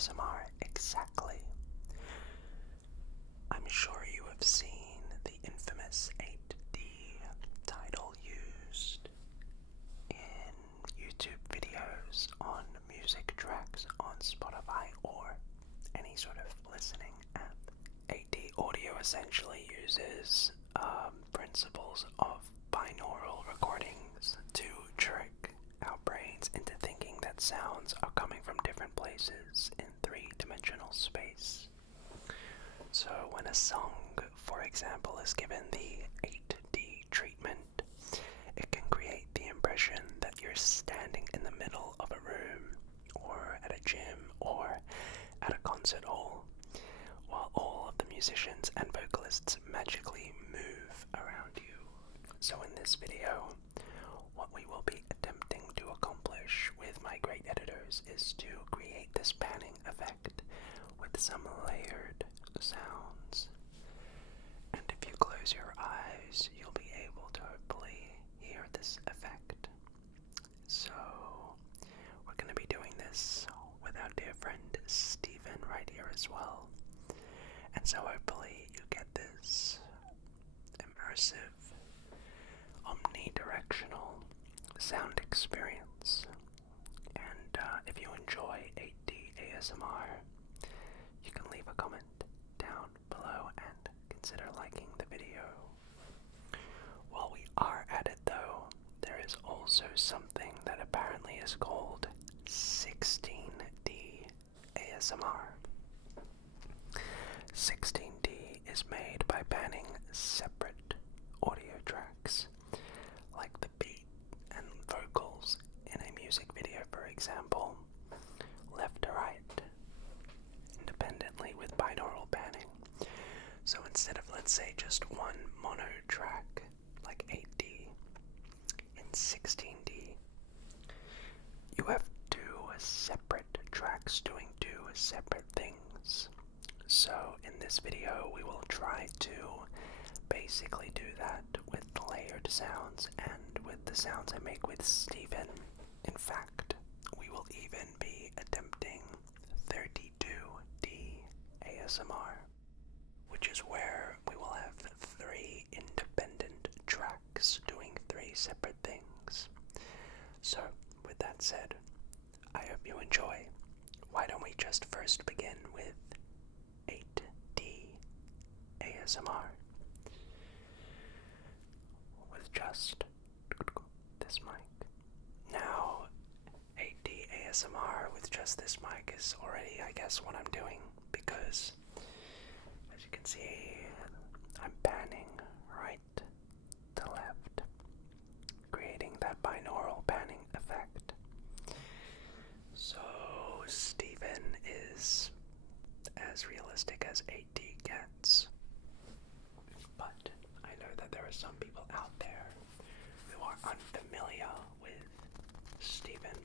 ASMR exactly? I'm sure you have seen the infamous 8D title used in YouTube videos on music tracks on Spotify or any sort of listening app. 8D audio essentially uses principles of binaural recordings to trick our brains into thinking that sounds are coming from different places in three-dimensional space. So when a song, for example, is given the 8D treatment, it can create the impression that you're standing in the middle of a room, or at a gym, or at a concert hall, while all of the musicians and vocalists magically move around you. So in this video, what we will be attempting to accomplish with my great editors is to create this panning effect with some layered sounds. And if you close your eyes, you'll be able to hopefully hear this effect. So, we're going to be doing this with our dear friend Stephen right here as well. And so hopefully you get this immersive, omnidirectional sound experience. And if you enjoy 8D ASMR, you can leave a comment down below and consider liking the video. While we are at it though, there is also something that apparently is called 16D ASMR. 16D is made by panning separate audio tracks, like the beat and vocals in a music video, for example, left to right, independently with binaural panning. So instead of, let's say, just one mono track like 8D, in 16D you have two separate tracks doing two separate things. So in this video we will try to basically do that with layered sounds and with the sounds I make with Stephen. In fact, we will even be attempting 32D ASMR, which is where we will have three independent tracks doing three separate things. So, with that said, I hope you enjoy. Why don't we just first begin with 8D ASMR with just this mic. Now, 8D ASMR with just this mic is already, I guess, what I'm doing, because as you can see, I'm panning right to left, creating that binaural panning effect. So Stephen is as realistic as 8D gets. But I know that there are some people out there who are unfamiliar with Stephen.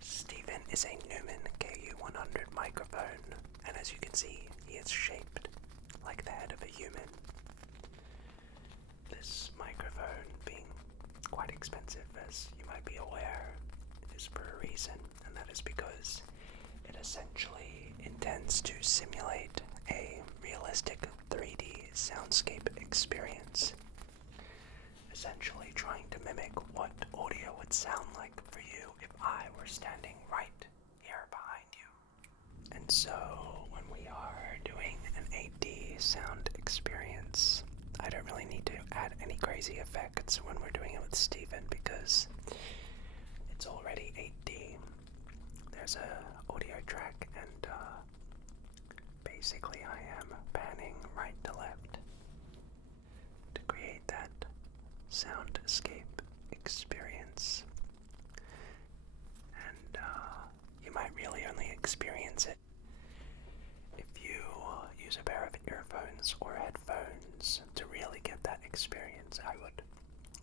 Stephen is a Neumann KU100 microphone, and as you can see, he is shaped like the head of a human. This microphone, being quite expensive as you might be aware, is for a reason, and that is because it essentially intends to simulate a realistic 3D soundscape experience, essentially trying to mimic what audio would sound like for you if I were standing right here behind you. And so when we are doing an 8D sound experience, I don't really need to add any crazy effects when we're doing it with Stephen, because it's already 8D. There's a audio track, and basically I am panning right to left to create that soundscape experience. And you might really only experience it if you use a pair of earphones or headphones to really get that experience. I would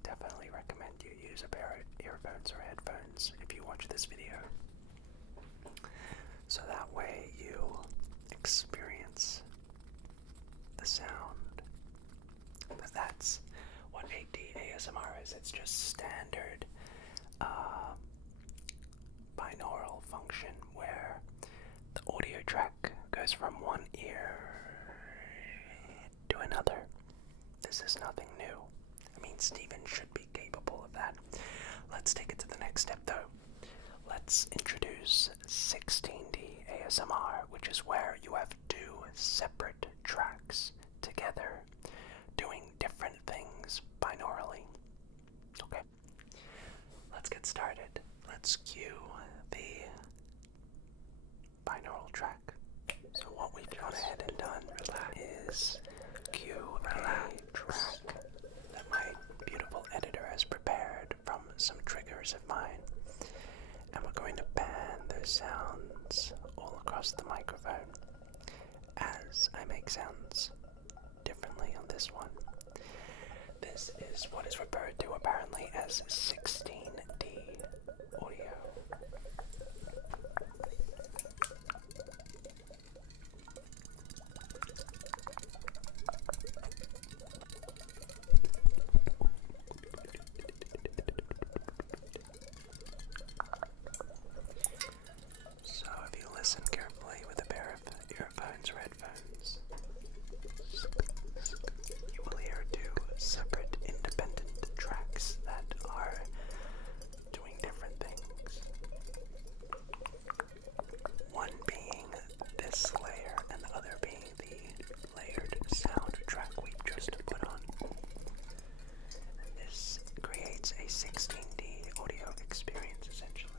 definitely recommend you use a pair of earphones or headphones if you watch this video, so that way you experience the sound. But that's what 8D ASMR is. It's just standard binaural function where goes from one ear to another. This is nothing new. I mean, Steven should be capable of that. Let's take it to the next step, though. Let's introduce 16D ASMR, which is where you have two separate tracks together doing different things binaurally. Okay, let's get started. Let's cue the binaural track. So what we've gone ahead and done is cue a track that my beautiful editor has prepared from some triggers of mine. And we're going to pan those sounds all across the microphone as I make sounds differently on this one. This is what is referred to apparently as 16D audio. So if you listen carefully with a pair of earphones or headphones, you will hear two separate independent tracks that are doing different things. One being this layer and the other being the layered sound track we just put on. This creates a 16D audio experience essentially.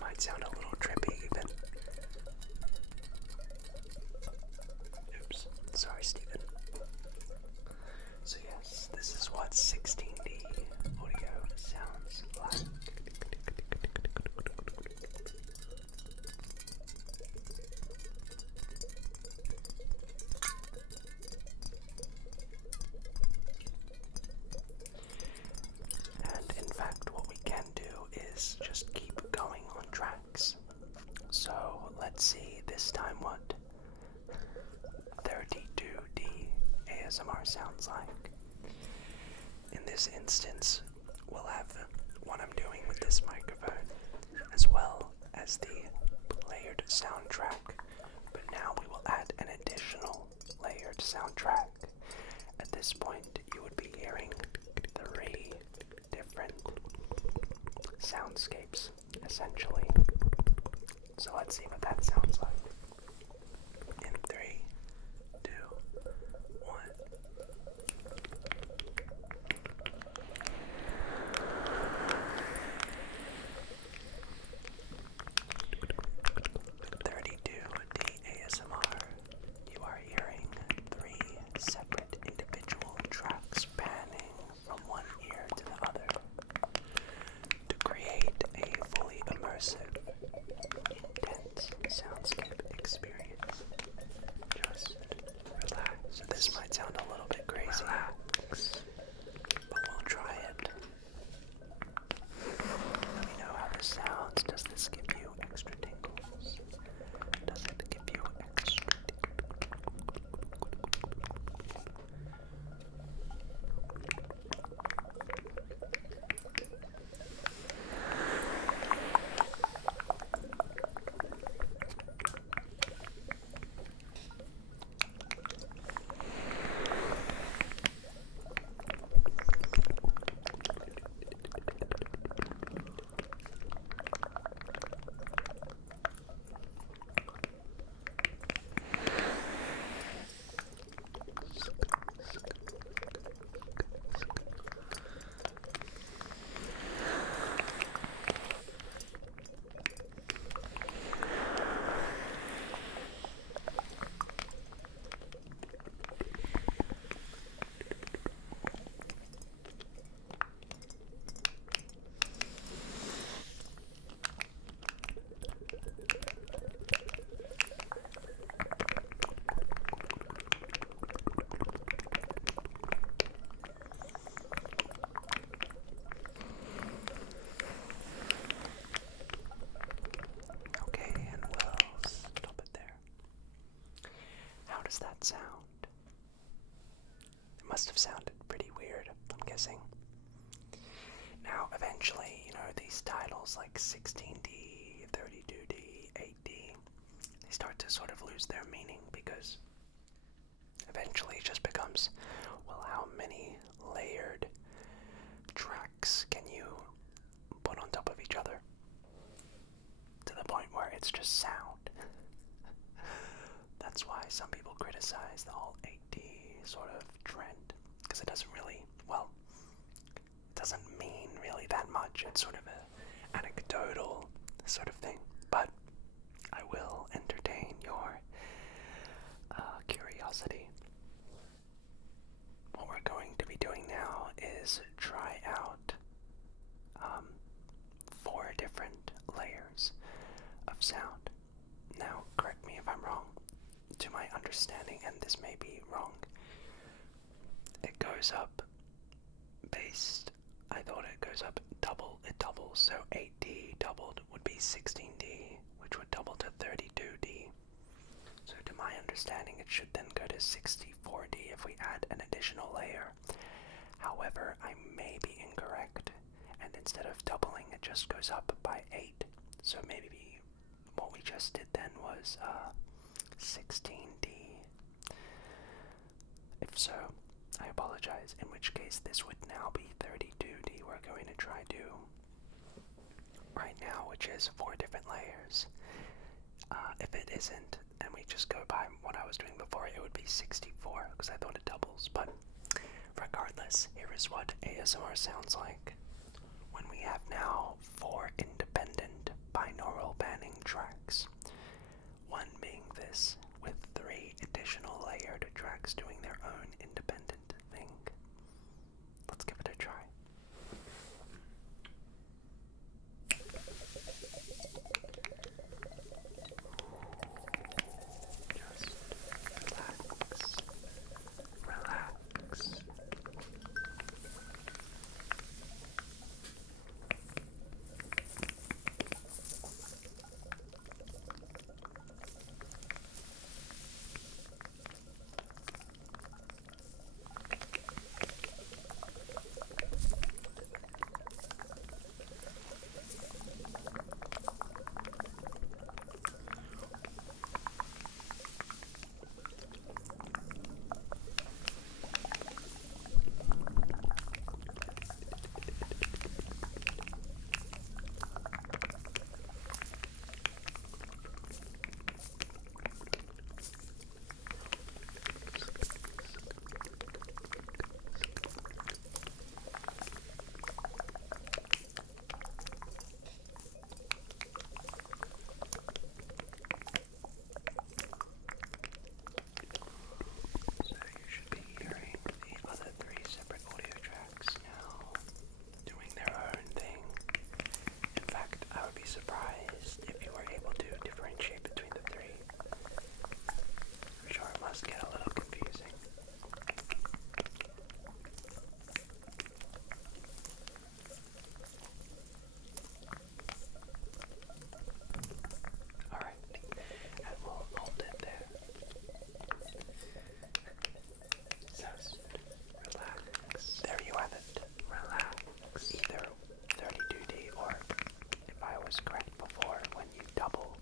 Might sound a little trippy even. Oops, sorry Steven. So yes, this is what 16D audio sounds like. And in fact, what we can do is just keep going on tracks. So let's see this time what 32D ASMR sounds like. In this instance, we'll have what I'm doing with this microphone, as well as the layered soundtrack, but now we will add an additional layered soundtrack. At this point, you would be hearing 3 different soundscapes, essentially. So let's see what that sounds like. In 3, 2, 1. ASMR, you are hearing 3 separate individual tracks panning from one ear to the other to create a fully immersive, intense soundscape experience. Just relax. So this might sound a little bit crazy, but we'll try it. Let me know how this sounds. Does this give you extra tingles? Does it give you extra does that sound? It must have sounded pretty weird, I'm guessing. Now, eventually, these titles like 16D, 32D, 8D, they start to sort of lose their meaning because eventually it just becomes, well, how many layered tracks can you put on top of each other? To the point where it's just sound. That's why some people criticize the whole 8D sort of trend, because it doesn't really, well, it doesn't mean really that much. It's sort of a anecdotal sort of thing, but I will entertain your curiosity. What we're going to be doing now is try out 4 different layers of sound. Now, correct me if I'm wrong. To my understanding, and this may be wrong, it goes up based, I thought it goes up it doubles, so 8D doubled would be 16D, which would double to 32D. So to my understanding, it should then go to 64D if we add an additional layer. However, I may be incorrect, and instead of doubling, it just goes up by 8. So maybe what we just did then was 16D. If so, I apologize, in which case this would now be 32D. We're going to try to right now, which is 4 different layers. If it isn't, and we just go by what I was doing before, it would be 64, because I thought it doubles. But regardless, here is what ASMR sounds like when we have now 4 independent binaural panning tracks. One being this, with 3 additional layered tracks doing their own independent thing. Let's give it a try. Just relax. Surprised if you were able to differentiate between the 3. I'm sure it must get a little confusing. Alright, and we'll hold it there. Just relax. There you have it. Relax. Either 32D or, if I was correct before, when you double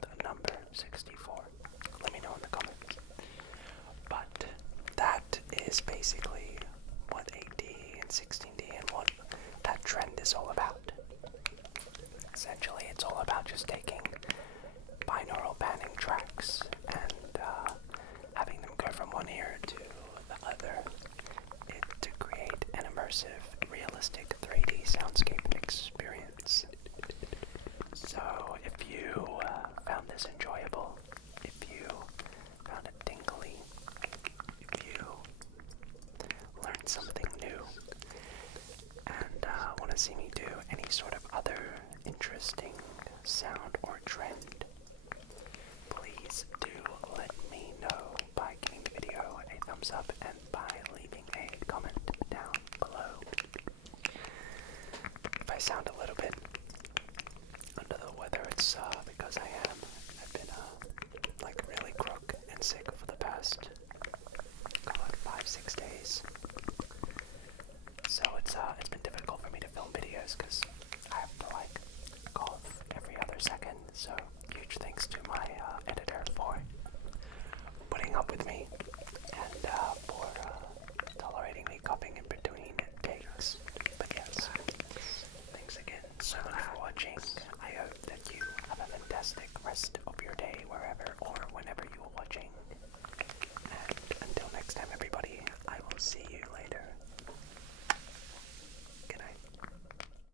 the number 64. Let me know in the comments. But that is basically what 8D and 16D and what that trend is all about. Essentially, it's all about just taking binaural panning tracks and having them go from one ear to the other to create an immersive, realistic 3D soundscape experience. So, if you found this enjoyable, if you found it tingly, if you learned something new, and want to see me do any sort of other interesting sound or trend, please do let me know by giving the video a thumbs up and by leaving a comment down below. If I sound a little bit under the weather, it's because I am. I've been like really crook and sick for the past 5-6 days. So it's been difficult for me to film videos because have to like cough every other second. So huge thanks to my editor for putting up with me and for tolerating me coughing in between takes. But yes, thanks again so much for watching. I hope that you have a fantastic rest of your day wherever or whenever you are watching. And until next time, everybody, I will see you later.